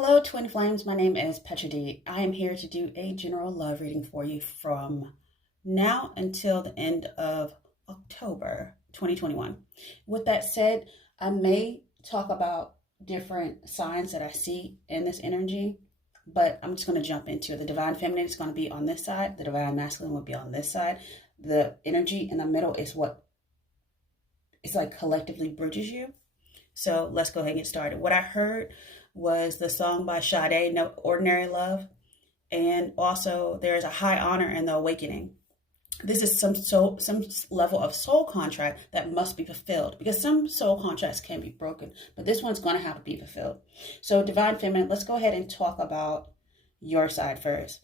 Hello, Twin Flames. My name is PetraDennis. I am here to do a general love reading for you from now until the end of October 2021. With that said, I may talk about different signs that I see in this energy, but I'm just going to jump into it. The Divine Feminine is going to be on this side. The Divine Masculine will be on this side. The energy in the middle is what it's like collectively bridges you. So let's go ahead and get started. What I heard was the song by Sade, No Ordinary Love. And also there is a high honor in the awakening. This is some level of soul contract that must be fulfilled, because some soul contracts can be broken, but this one's going to have to be fulfilled. So Divine Feminine, let's go ahead and talk about your side first.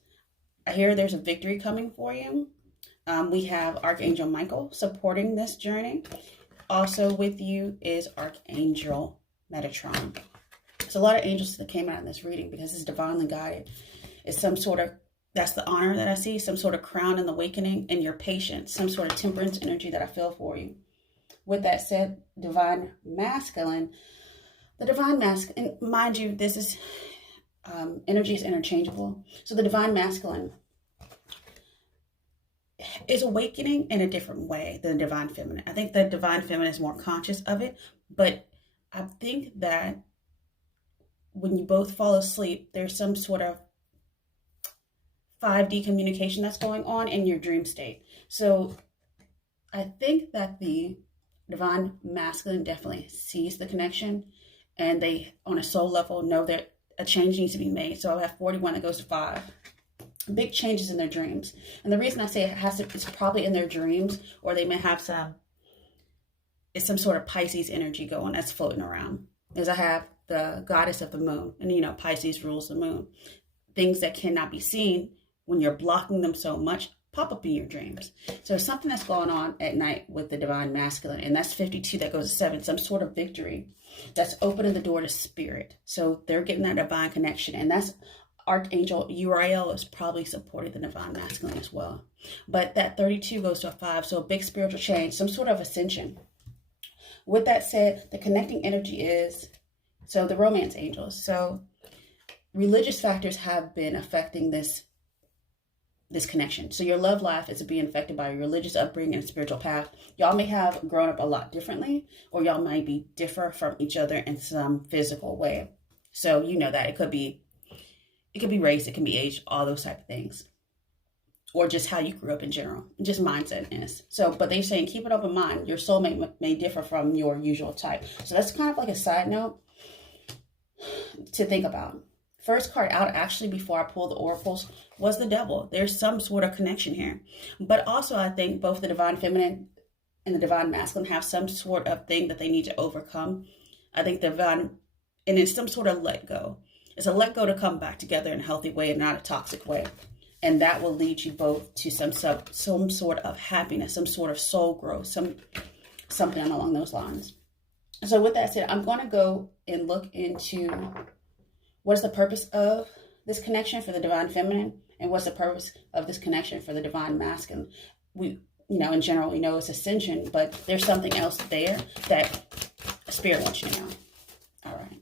I hear there's a victory coming for you. We have Archangel Michael supporting this journey. Also with you is Archangel Metatron. So a lot of angels that came out in this reading because it's divinely guided. It's some sort of, that's the honor that I see, some sort of crown in the awakening, and your patience, some sort of temperance energy that I feel for you. With that said, Divine Masculine, the Divine Masculine, and mind you, this is, energy is interchangeable. So the Divine Masculine is awakening in a different way than the Divine Feminine. I think the Divine Feminine is more conscious of it, but I think that when you both fall asleep, there's some sort of 5D communication that's going on in your dream state. So I think that the Divine Masculine definitely sees the connection, and they, on a soul level, know that a change needs to be made. So I have 41 that goes to 5. Big changes in their dreams. And the reason I say it's probably in their dreams, or they may have some sort of Pisces energy going that's floating around. As I have the goddess of the moon, and Pisces rules the moon. Things that cannot be seen, when you're blocking them so much, pop up in your dreams. So something that's going on at night with the Divine Masculine, and that's 52 that goes to 7, some sort of victory that's opening the door to spirit. So they're getting that divine connection, and that's Archangel Uriel is probably supporting the Divine Masculine as well. But that 32 goes to a 5, so a big spiritual change, some sort of ascension. With that said, the connecting energy is, so the romance angels. So religious factors have been affecting this connection. So your love life is being affected by your religious upbringing and spiritual path. Y'all may have grown up a lot differently, or y'all might be differ from each other in some physical way. So you know that it could be race, it can be age, all those type of things. Or just how you grew up in general, just mindsetness. So, but they're saying keep an open mind. Your soulmate may differ from your usual type. So that's kind of like a side note to think about. First card out, actually, before I pulled the oracles, was the Devil. There's some sort of connection here. But also, I think both the Divine Feminine and the Divine Masculine have some sort of thing that they need to overcome. I think the Divine, and it's some sort of let go. It's a let go to come back together in a healthy way and not a toxic way. And that will lead you both to some sort of happiness, some sort of soul growth, something along those lines. So with that said, I'm going to go and look into what is the purpose of this connection for the Divine Feminine, and what's the purpose of this connection for the Divine Masculine. We, in general, we know it's ascension, but there's something else there that Spirit wants you to know. All right.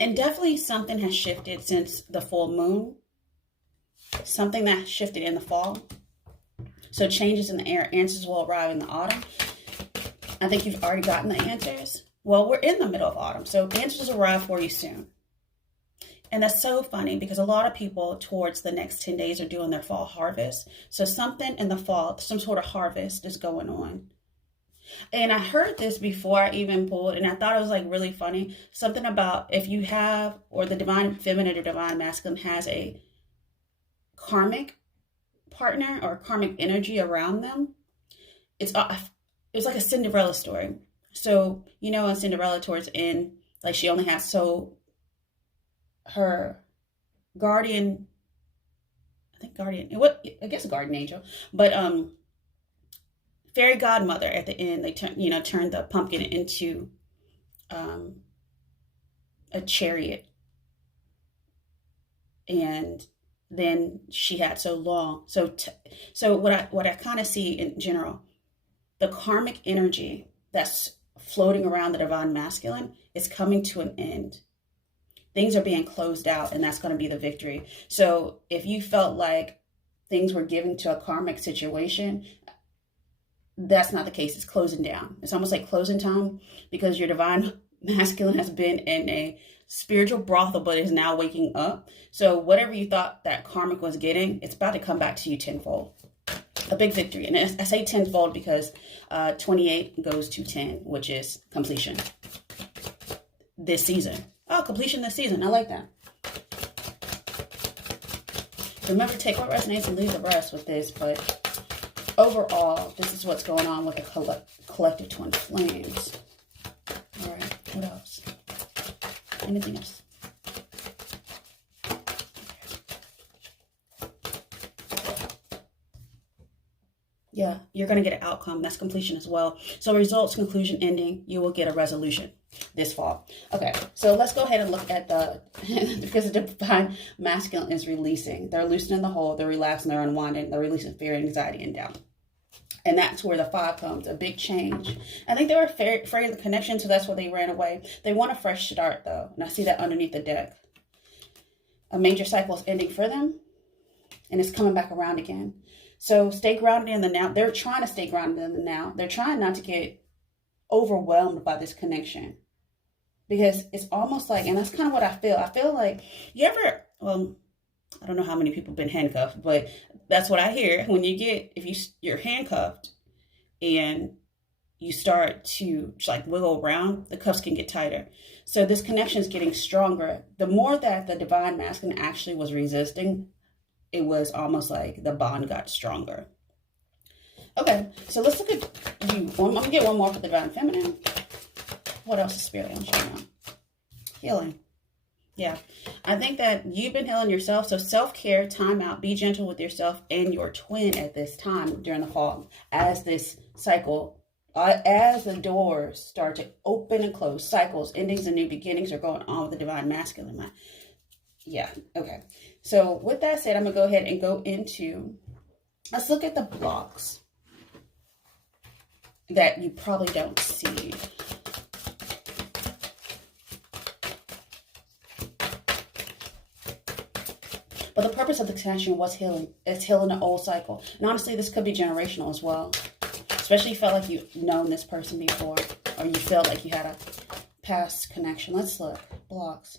And definitely something has shifted since the full moon. Something that shifted in the fall. So changes in the air, answers will arrive in the autumn. I think you've already gotten the answers. Well, we're in the middle of autumn, so answers arrive for you soon. And that's so funny because a lot of people towards the next 10 days are doing their fall harvest. So something in the fall, some sort of harvest is going on. And I heard this before I even pulled, and I thought it was like really funny. Something about if you have, or the Divine Feminine or Divine Masculine has a karmic partner or karmic energy around them, it's like a Cinderella story. So, in Cinderella towards the end, like she only has, so her guardian, I guess a guardian angel, but fairy godmother at the end, they turned the pumpkin into a chariot, and than she had so long. So what I kind of see in general, the karmic energy that's floating around the divine masculine is coming to an end. Things are being closed out, and that's going to be the victory. So if you felt like things were given to a karmic situation, that's not the case. It's closing down. It's almost like closing time, because your divine masculine has been in a spiritual brothel, but is now waking up. So whatever you thought that karmic was getting, it's about to come back to you tenfold. A big victory. And I say tenfold because 28 goes to 10, which is completion this season. Oh, completion this season. I like that. Remember, take what resonates and leave the rest with this. But overall, this is what's going on with the collective twin flames. All right. What else? Anything else? Yeah, you're going to get an outcome. That's completion as well. So results, conclusion, ending, you will get a resolution this fall. Okay, so let's go ahead and look at the, because the divine masculine is releasing. They're loosening the hold, they're relaxing, they're unwinding, they're releasing fear, anxiety, and doubt. And that's where the 5 comes, a big change. I think they were afraid of the connection, so that's why they ran away. They want a fresh start, though. And I see that underneath the deck. A major cycle is ending for them, and it's coming back around again. So stay grounded in the now. They're trying to stay grounded in the now. They're trying not to get overwhelmed by this connection. Because it's almost like, and that's kind of what I feel. I feel like, you ever, I don't know how many people have been handcuffed, but that's what I hear. When you get, you're handcuffed and you start to like wiggle around, the cuffs can get tighter. So this connection is getting stronger. The more that the divine masculine actually was resisting, it was almost like the bond got stronger. Okay, so let's look at you. I'm going to get one more for the divine feminine. What else is spirit showing up? Healing. Yeah, I think that you've been healing yourself. So self-care, time out, be gentle with yourself and your twin at this time during the fall. As this cycle, as the doors start to open and close, cycles, endings, and new beginnings are going on with the divine masculine. Yeah, okay. So with that said, I'm going to go ahead and go into, let's look at the blocks that you probably don't see. But the purpose of the connection was healing. It's healing the old cycle. And honestly, this could be generational as well. Especially if you felt like you've known this person before, or you felt like you had a past connection. Let's look. Blocks.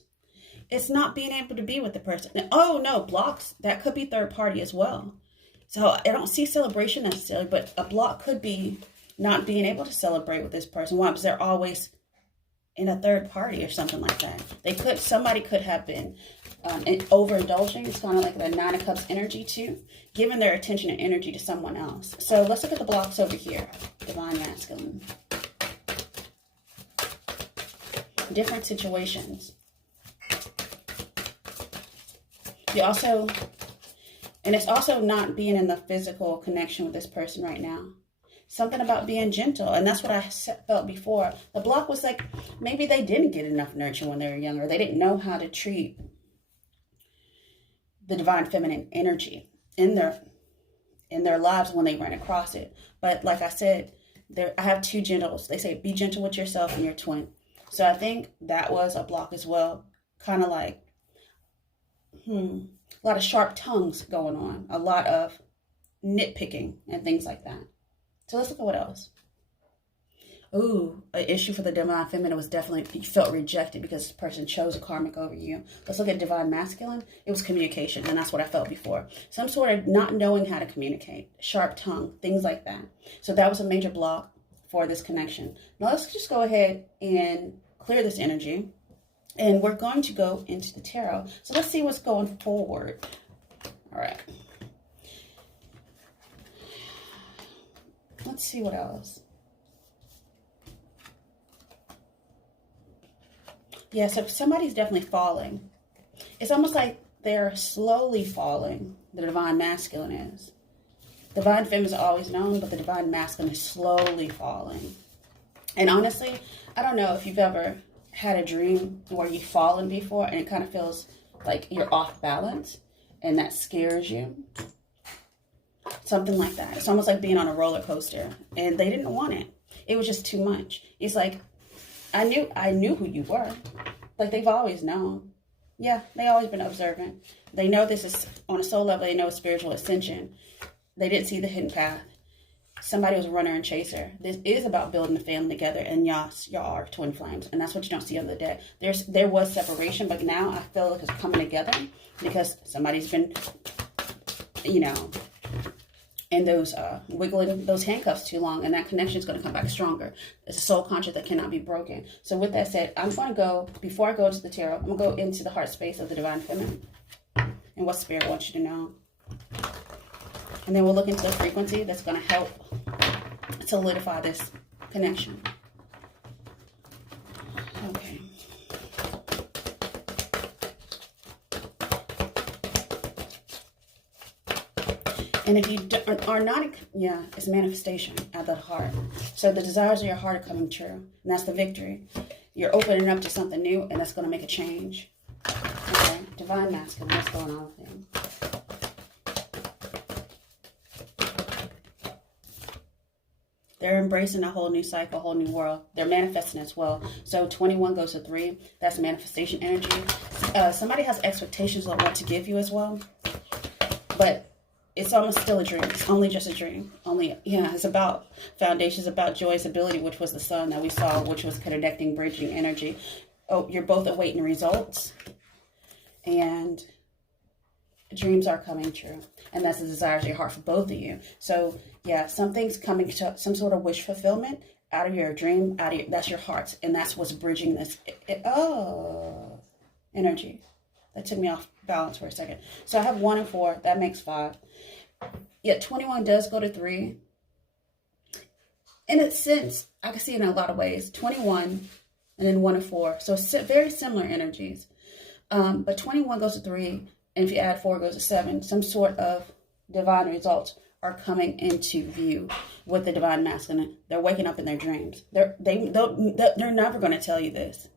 It's not being able to be with the person. Oh, no, blocks. That could be third party as well. So I don't see celebration necessarily, but a block could be not being able to celebrate with this person. Why? Because they're always in a third party or something like that. Somebody could have been overindulging. It's kind of like the 9 of Cups energy too, giving their attention and energy to someone else. So let's look at the blocks over here. Divine masculine. Different situations. You also, and it's also not being in the physical connection with this person right now. Something about being gentle. And that's what I felt before. The block was like, maybe they didn't get enough nurture when they were younger. They didn't know how to treat the divine feminine energy in their lives when they ran across it. But like I said, I have 2 gentles. They say, be gentle with yourself and your twin. So I think that was a block as well. Kind of like, a lot of sharp tongues going on. A lot of nitpicking and things like that. So let's look at what else. Ooh, an issue for the divine feminine was definitely, you felt rejected because this person chose a karmic over you. Let's look at divine masculine. It was communication, and that's what I felt before. Some sort of not knowing how to communicate, sharp tongue, things like that. So that was a major block for this connection. Now let's just go ahead and clear this energy. And we're going to go into the tarot. So let's see what's going forward. All right. Let's see what else. Yeah, so somebody's definitely falling. It's almost like they're slowly falling. The divine masculine is. Divine feminine is always known, but the divine masculine is slowly falling. And honestly, I don't know if you've ever had a dream where you've fallen before and it kind of feels like you're off balance. and that scares you. Something like that. It's almost like being on a roller coaster, and they didn't want it. It was just too much. It's like, I knew who you were. Like, they've always known. Yeah, they always been observant. They know this is on a soul level. They know spiritual ascension. They didn't see the hidden path. Somebody was a runner and chaser. This is about building the family together, and y'all are twin flames, and that's what you don't see on the dead. There was separation, but now I feel like it's coming together because somebody's been, you know, in those wiggling those handcuffs too long, and that connection is going to come back stronger. It's a soul contract that cannot be broken. So with that said, I'm going to go, before I go into the tarot, I'm going to go into the heart space of the divine feminine and what spirit wants you to know. And then we'll look into the frequency that's going to help solidify this connection. Okay. And if you are not, yeah, it's manifestation at the heart. So the desires of your heart are coming true. And that's the victory. You're opening up to something new, and that's going to make a change. Okay. Divine masculine, what's going on with him? They're embracing a whole new cycle, a whole new world. They're manifesting as well. So 21 goes to 3. That's manifestation energy. Somebody has expectations of what to give you as well. But it's almost still a dream. It's only just a dream. It's about foundations, about joy, stability, which was the sun that we saw, which was connecting, bridging energy. Oh, you're both awaiting results. And dreams are coming true. And that's the desires of your heart for both of you. So, yeah, something's coming to some sort of wish fulfillment out of your dream, that's your heart. And that's what's bridging this. Energy. That took me off balance for a second. So I have 1 and 4. That makes 5. Yet 21 does go to 3. In a sense, I can see it in a lot of ways. 21 and then 1 and 4. So very similar energies. But 21 goes to 3. And if you add 4, it goes to 7. Some sort of divine results are coming into view with the divine masculine. They're waking up in their dreams. They're never going to tell you this.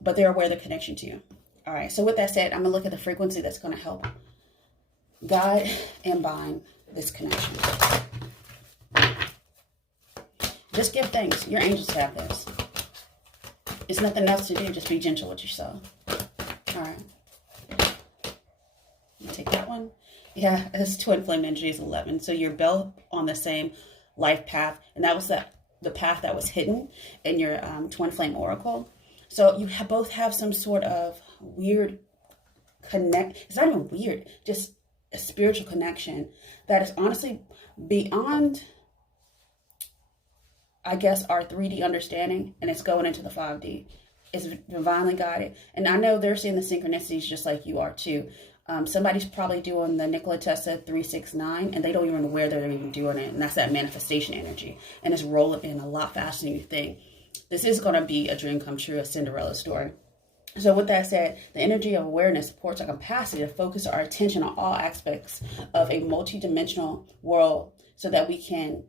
But they're aware of the connection to you. All right, so with that said, I'm going to look at the frequency that's going to help guide and bind this connection. Just give thanks. Your angels have this. It's nothing else to do. Just be gentle with yourself. All right. Take that one. Yeah, this twin flame energy is 11. So you're both on the same life path. And that was the path that was hidden in your twin flame oracle. So you both have some sort of weird it's not even weird, just a spiritual connection that is honestly beyond, I guess, our 3D understanding, and it's going into the 5D. It's divinely guided. And I know they're seeing the synchronicities just like you are too. Somebody's probably doing the Nikola Tesla 369, and they don't even know where they're even doing it. And that's that manifestation energy. And it's rolling in a lot faster than you think. This is going to be a dream come true, a Cinderella story. So with that said, the energy of awareness supports our capacity to focus our attention on all aspects of a multidimensional world so that we can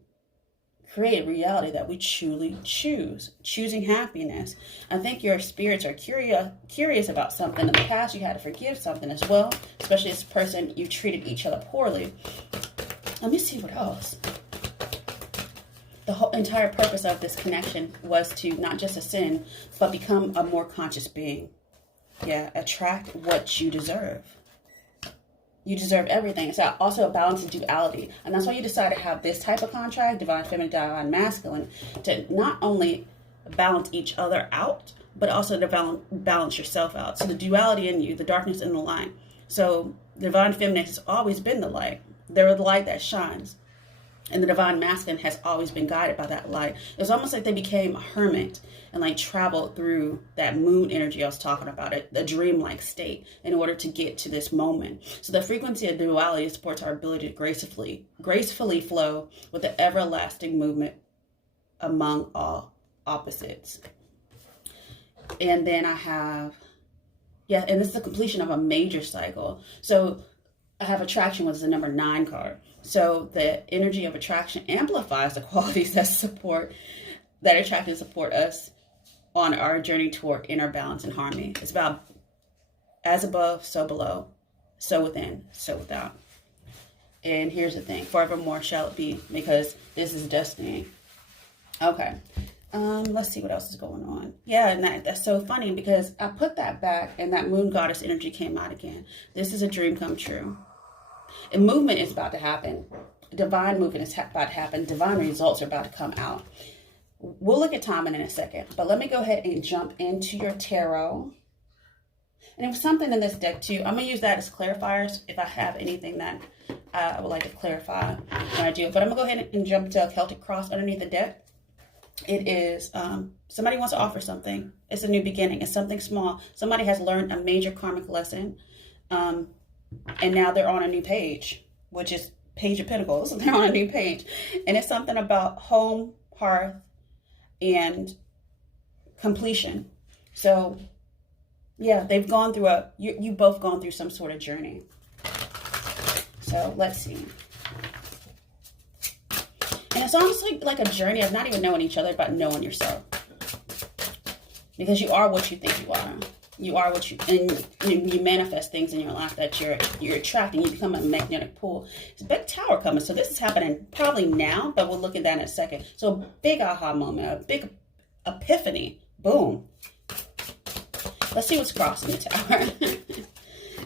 create a reality that we truly choose, choosing happiness. I think your spirits are curious about something. In the past, you had to forgive something as well, especially as a person, you treated each other poorly. Let me see what else. The whole entire purpose of this connection was to not just ascend, but become a more conscious being. Yeah, attract what you deserve. You deserve everything. It's also a balance of duality. And that's why you decide to have this type of contract, divine feminine, divine masculine, to not only balance each other out, but also to balance yourself out. So the duality in you, the darkness and the light. So divine feminine has always been the light. They're the light that shines. And the divine masculine has always been guided by that light. It was almost like they became a hermit and like traveled through that moon energy I was talking about, the dreamlike state, in order to get to this moment. So the frequency of duality supports our ability to gracefully flow with the everlasting movement among all opposites. And then I have, and this is the completion of a major cycle. So I have attraction, was the number 9 card. So the energy of attraction amplifies the qualities that attract and support us on our journey toward inner balance and harmony. It's about as above, so below. so within, so without. And here's the thing, forevermore shall it be, because this is destiny. Okay. Let's see what else is going on. Yeah, and that's so funny because I put that back and that moon goddess energy came out again. This is a dream come true. And movement is about to happen. Divine movement is about to happen. Divine results are about to come out. We'll look at timing in a second, but let me go ahead and jump into your tarot. And if something in this deck too, I'm going to use that as clarifiers if I have anything that I would like to clarify when I do it. But I'm going to go ahead and jump to a Celtic cross underneath the deck. It is somebody wants to offer something. It's a new beginning. It's something small. Somebody has learned a major karmic lesson. And now they're on a new page, which is Page of Pentacles. They're on a new page. And it's something about home, hearth, and completion. So, yeah, they've gone through you both gone through some sort of journey. So, let's see. And it's honestly like a journey of not even knowing each other, but knowing yourself. Because you are what you think you are. You are what and you manifest things in your life that you're attracting. You become a magnetic pull. It's a big tower coming. So this is happening probably now, but we'll look at that in a second. So a big aha moment, a big epiphany. Boom. Let's see what's crossing the tower.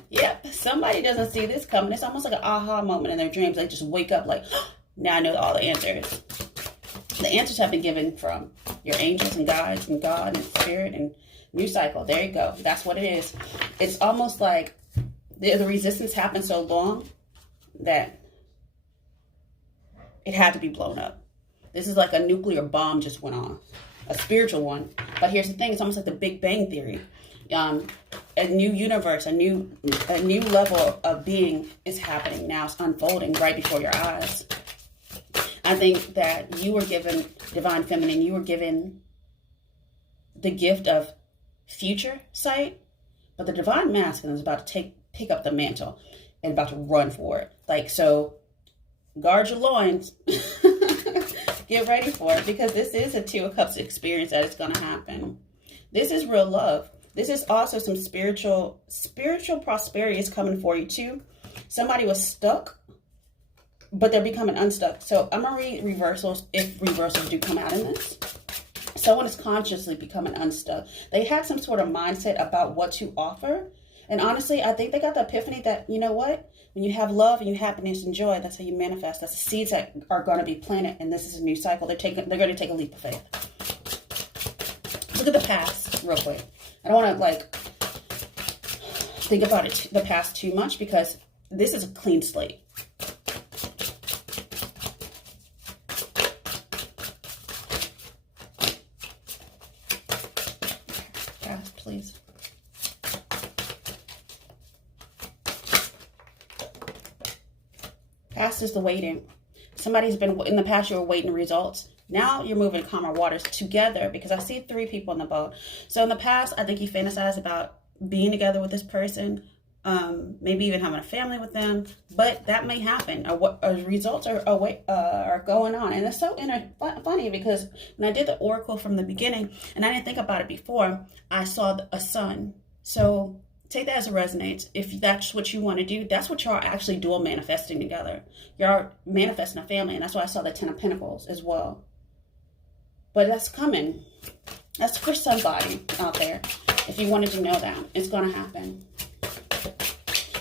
Yep, somebody doesn't see this coming. It's almost like an aha moment in their dreams. They just wake up like, oh, now I know all the answers. The answers have been given from your angels and guides and God and spirit and new cycle. There you go. That's what it is. It's almost like the resistance happened so long that it had to be blown up. This is like a nuclear bomb just went off. A spiritual one. But here's the thing. It's almost like the Big Bang Theory. A new universe, a new level of being is happening now. It's unfolding right before your eyes. I think that you were given divine feminine. You were given the gift of future sight, but the divine masculine is about to pick up the mantle and about to run for it. Like, so guard your loins. Get ready for it, because this is a Two of Cups experience that is going to happen. This is real love. This is also some spiritual prosperity is coming for you too. Somebody was stuck, but they're becoming unstuck. So I'm going to read reversals if reversals do come out in this. Someone is consciously becoming unstuck. They had some sort of mindset about what to offer. And honestly, I think they got the epiphany that, you know what? When you have love and you happiness and joy, that's how you manifest. That's the seeds that are going to be planted. And this is a new cycle. They're going to take a leap of faith. Look at the past real quick. I don't want to like think about the past too much, because this is a clean slate. Please. Past is the waiting. Somebody's been in the past, you were waiting results. Now you're moving to calmer waters together, because I see 3 people in the boat. So in the past, I think you fantasized about being together with this person, maybe even having a family with them, but that may happen. Results are going on. And it's so funny, because when I did the oracle from the beginning, and I didn't think about it before, I saw a sun. So take that as it resonates. If that's what you want to do, that's what you're actually dual manifesting together. You're manifesting a family, and that's why I saw the 10 of Pentacles as well. But that's coming. That's for somebody out there. If you wanted to know that, it's going to happen.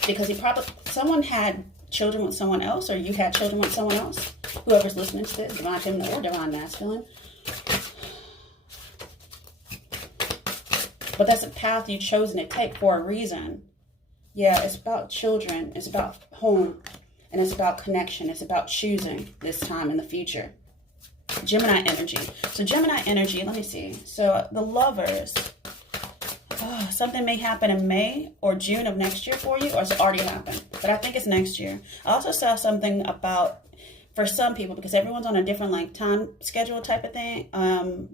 Because someone had children with someone else, or you had children with someone else. Whoever's listening to this, divine feminine or divine masculine. But that's a path you've chosen to take for a reason. Yeah, it's about children. It's about home. And it's about connection. It's about choosing this time in the future. Gemini energy. So Gemini energy, let me see. So the Lovers. Something may happen in May or June of next year for you, or it's already happened. But I think it's next year. I also saw something about, for some people, because everyone's on a different like time schedule type of thing,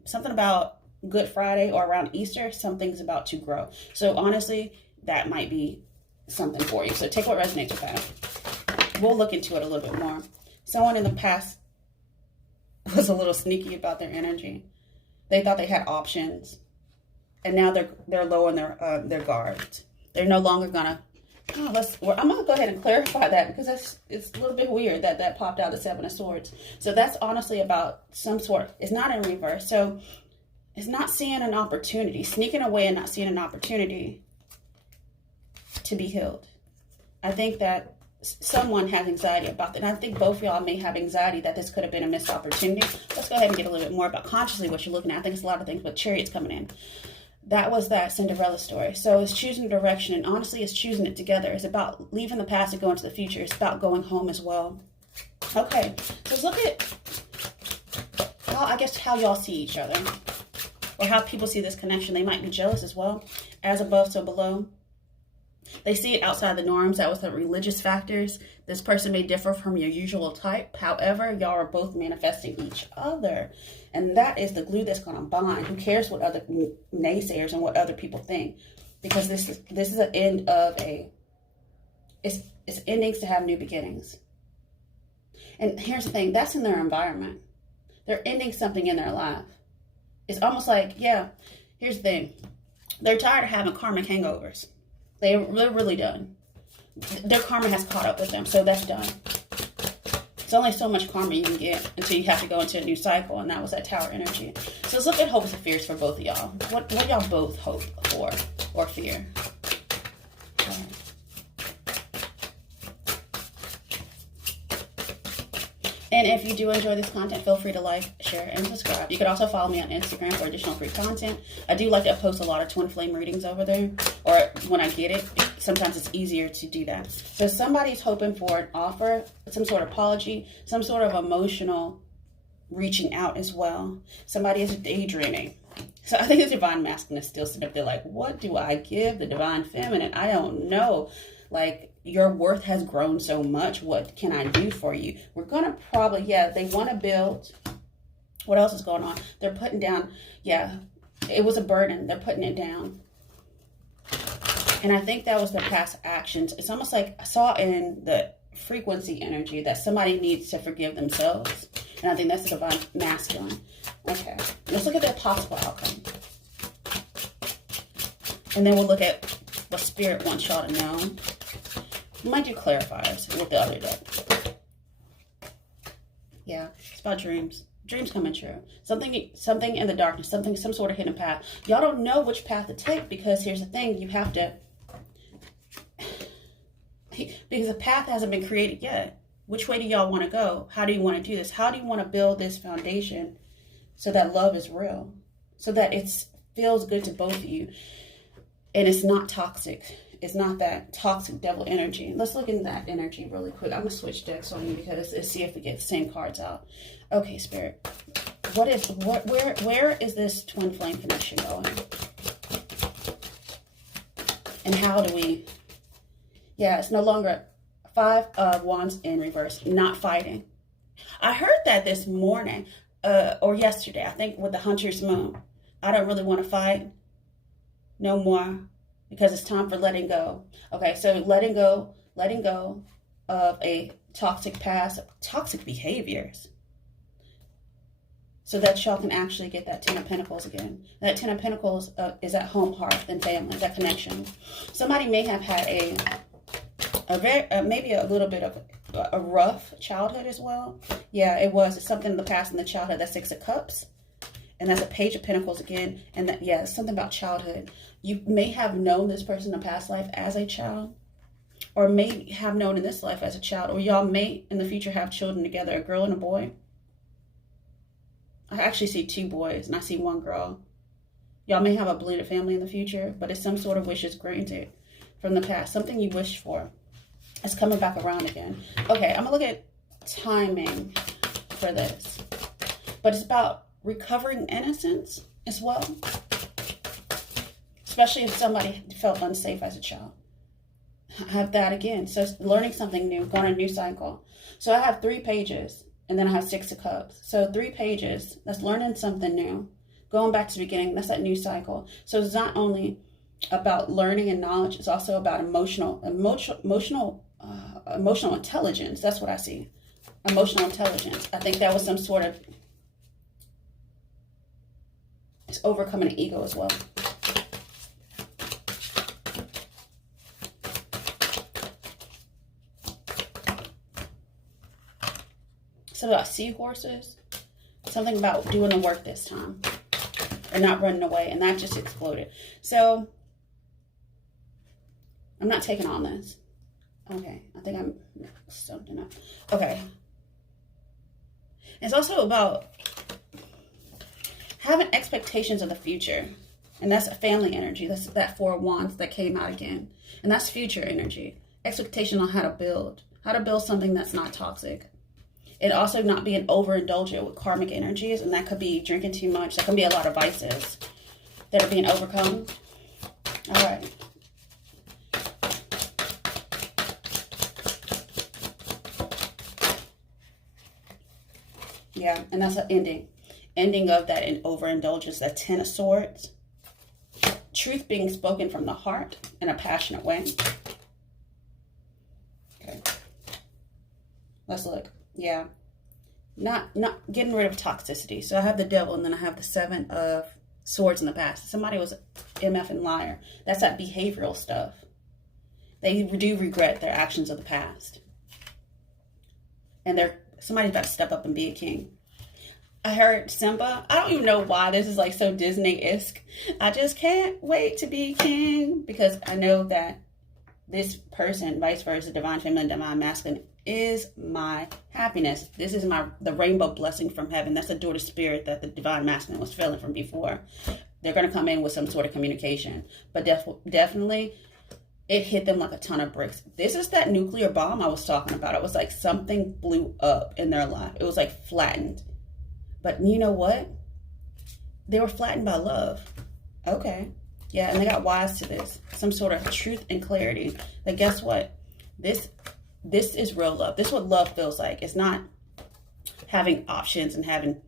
something about Good Friday or around Easter, something's about to grow. So honestly, that might be something for you. So take what resonates with that. We'll look into it a little bit more. Someone in the past was a little sneaky about their energy. They thought they had options. And now they're lowering their guards. They're no longer gonna I'm going to go ahead and clarify that because it's a little bit weird that popped out the Seven of Swords. So that's honestly about some sort. It's not in reverse. So it's not seeing an opportunity, sneaking away and not seeing an opportunity to be healed. I think that someone has anxiety about that. And I think both of y'all may have anxiety that this could have been a missed opportunity. Let's go ahead and get a little bit more about consciously what you're looking at. I think it's a lot of things, but Chariot's coming in. That was that Cinderella story. So it's choosing direction, and honestly, it's choosing it together. It's about leaving the past and going to the future. It's about going home as well. Okay, so let's look at how y'all see each other, or how people see this connection. They might be jealous as well. As above, so below. They see it outside the norms. That was the religious factors. This person may differ from your usual type. However, y'all are both manifesting each other. And that is the glue that's going to bond. Who cares what other naysayers and what other people think? Because this is an end of it's endings to have new beginnings. And here's the thing. That's in their environment. They're ending something in their life. It's almost like, yeah, here's the thing. They're tired of having karmic hangovers. They're really done. Their karma has caught up with them, so that's done. It's only so much karma you can get until you have to go into a new cycle, and that was that Tower energy. So let's look at hopes and fears for both of y'all. What y'all both hope for or fear? And if you do enjoy this content, feel free to like, share, and subscribe. You can also follow me on Instagram for additional free content. I do like to post a lot of twin flame readings over there, or when I get it, sometimes it's easier to do that. So somebody's hoping for an offer, some sort of apology, some sort of emotional reaching out as well. Somebody is daydreaming. So I think the divine masculine is still sitting up there like, what do I give the divine feminine? I don't know. Like, your worth has grown so much. What can I do for you? We're going to probably, they want to build. What else is going on? They're putting down, it was a burden. They're putting it down. And I think that was their past actions. It's almost like I saw in the frequency energy that somebody needs to forgive themselves. And I think that's the divine masculine. Okay, let's look at their possible outcome. And then we'll look at what spirit wants y'all to know. We might do clarifiers with the other deck. Yeah, it's about dreams. Dreams coming true. Something in the darkness, some sort of hidden path. Y'all don't know which path to take because here's the thing, you have to, because the path hasn't been created yet. Which way do y'all want to go? How do you want to do this? How do you want to build this foundation so that love is real? So that it feels good to both of you. And it's not toxic. It's not that toxic devil energy. Let's look into that energy really quick. I'm going to switch decks on you because let's see if we get the same cards out. Okay, Spirit. Where is this twin flame connection going? And how do we... Yeah, it's no longer 5 of Wands in reverse. Not fighting. I heard that this morning or yesterday, I think with the Hunter's Moon. I don't really want to fight no more. Because it's time for letting go. Okay, so letting go of a toxic past, toxic behaviors. So that y'all can actually get that 10 of Pentacles again. That 10 of Pentacles is at home, hearth, and family, that connection. Somebody may have had maybe a little bit of a rough childhood as well. Yeah, it was. It's something in the past in the childhood. That's 6 of Cups. And that's a Page of Pentacles again. And that, it's something about childhood. You may have known this person in a past life as a child. Or may have known in this life as a child. Or y'all may in the future have children together. A girl and a boy. I actually see 2 boys and I see 1 girl. Y'all may have a blended family in the future. But it's some sort of wishes granted from the past. Something you wished for. It's coming back around again. Okay, I'm going to look at timing for this. But it's about recovering innocence as well, especially if somebody felt unsafe as a child. I have that again. So learning something new, going a new cycle. So I have 3 pages and then I have 6 of Cups. So 3 pages, that's learning something new, going back to the beginning. That's that new cycle. So it's not only about learning and knowledge, it's also about emotional intelligence. That's what I see. Emotional intelligence. I think that was some sort of, it's overcoming an ego as well. something about seahorses, something about doing the work this time and not running away, and that just exploded. So I'm not taking on this. Okay, I think I'm something up. Okay. It's also about having expectations of the future. And that's a family energy. That's that Four of Wands that came out again. And that's future energy. Expectation on how to build something that's not toxic. And also not being overindulgent with karmic energies. And that could be drinking too much. That can be a lot of vices that are being overcome. All right. Yeah, and that's an ending. Ending of that in overindulgence, that Ten of Swords. Truth being spoken from the heart in a passionate way. Okay. Let's look. Yeah. Not getting rid of toxicity. So I have the Devil, and then I have the Seven of Swords in the past. Somebody was MF and liar. That's that behavioral stuff. They do regret their actions of the past. And somebody's about to step up and be a king. I heard Simba. I don't even know why this is like so Disney-esque. I just can't wait to be king, because I know that this person, vice versa, divine feminine, divine masculine, is my happiness. This is the rainbow blessing from heaven. That's the daughter spirit that the divine masculine was feeling from before. They're going to come in with some sort of communication. But definitely, it hit them like a ton of bricks. This is that nuclear bomb I was talking about. It was like something blew up in their life. It was like flattened. But you know what? They were flattened by love. Okay. Yeah, and they got wise to this. Some sort of truth and clarity. Like, guess what? This is real love. This is what love feels like. It's not having options and having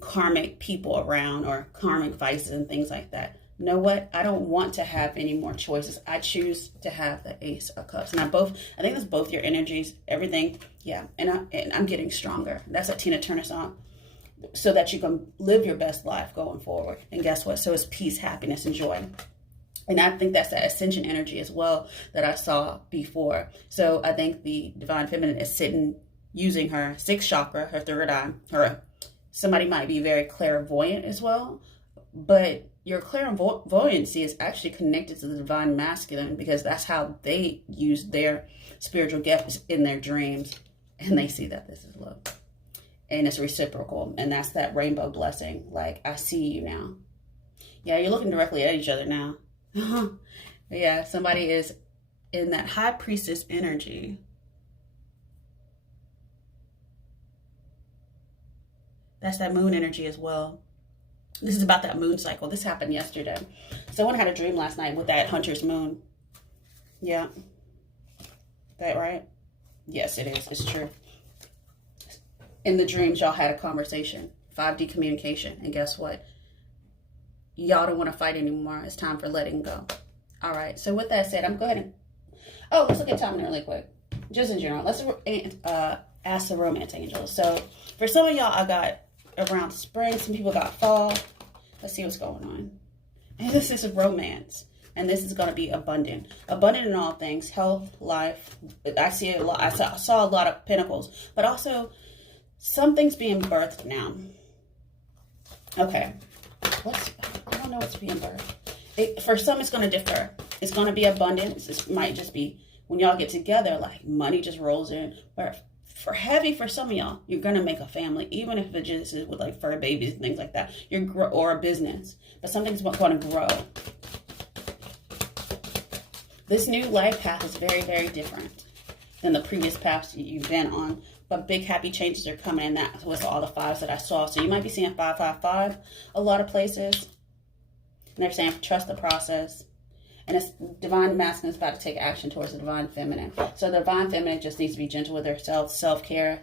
karmic people around or karmic vices and things like that. You know what? I don't want to have any more choices. I choose to have the Ace of Cups. And I think that's both your energies, everything. Yeah, and I'm getting stronger. That's a Tina Turner song. So that you can live your best life going forward. And guess what? So it's peace, happiness, and joy. And I think that's that ascension energy as well that I saw before. So I think the divine feminine is sitting, using her sixth chakra, her third eye. Somebody might be very clairvoyant as well. But your clairvoyancy is actually connected to the divine masculine, because that's how they use their spiritual gifts in their dreams. And they see that this is love. And it's reciprocal. And that's that rainbow blessing. Like, I see you now. Yeah, you're looking directly at each other now. Yeah, somebody is in that high priestess energy. That's that moon energy as well. This is about that moon cycle. This happened yesterday. Someone had a dream last night with that hunter's moon. Yeah. That right? Yes, it is. It's true. In the dreams, y'all had a conversation, 5D communication, and guess what? Y'all don't want to fight anymore. It's time for letting go. All right. So with that said, I'm going to go ahead and, let's look at timing really quick. Just in general, let's ask the romance angels. So for some of y'all, I got around spring. Some people got fall. Let's see what's going on. And this is romance. And this is going to be abundant. Abundant in all things. Health, life. I see a lot. I saw a lot of pentacles. But also, something's being birthed now. Okay. I don't know what's being birthed. For some, it's going to differ. It's going to be abundance. It might just be when y'all get together, like money just rolls in. But for some of y'all, you're going to make a family, even if it just is with like fur babies and things like that. Or a business. But something's going to grow. This new life path is very, very different than the previous paths you've been on. But big happy changes are coming, and that was all the fives that I saw. So you might be seeing 555 a lot of places. And they're saying trust the process. And it's divine masculine is about to take action towards the divine feminine. So the divine feminine just needs to be gentle with herself, self-care,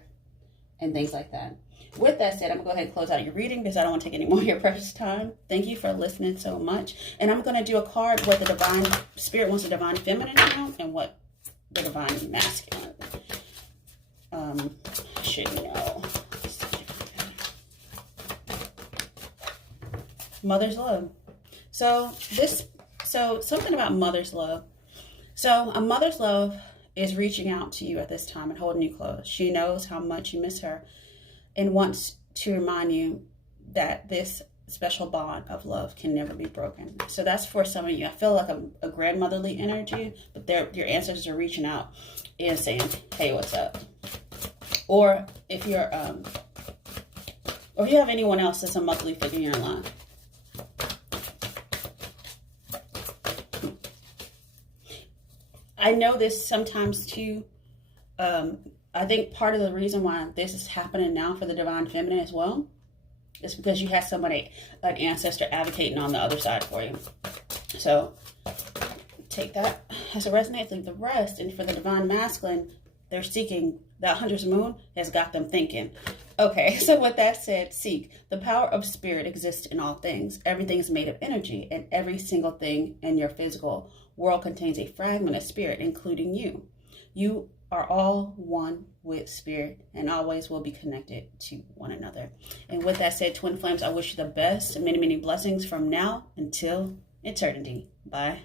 and things like that. With that said, I'm going to go ahead and close out your reading because I don't want to take any more of your precious time. Thank you for listening so much. And I'm going to do a card what the divine spirit wants the divine feminine to know and what the divine masculine should know. Mother's love. So something about mother's love. So a mother's love is reaching out to you at this time and holding you close. She knows how much you miss her. and wants to remind you that this special bond of love can never be broken. So that's for some of you. I feel like a grandmotherly energy, but your ancestors are reaching out and saying, hey, what's up? Or if you're or if you have anyone else that's a motherly figure in your life. I know this sometimes too. I think part of the reason why this is happening now for the divine feminine as well is because you have somebody, an ancestor, advocating on the other side for you. So take that as it resonates, leave the rest. And for the divine masculine, they're seeking. That hunter's moon has got them thinking. Okay, so with that said, seek. The power of spirit exists in all things. Everything is made of energy, and every single thing in your physical world contains a fragment of spirit, including you. You are all one with spirit and always will be connected to one another. And with that said, twin flames, I wish you the best and many, many blessings from now until eternity. Bye.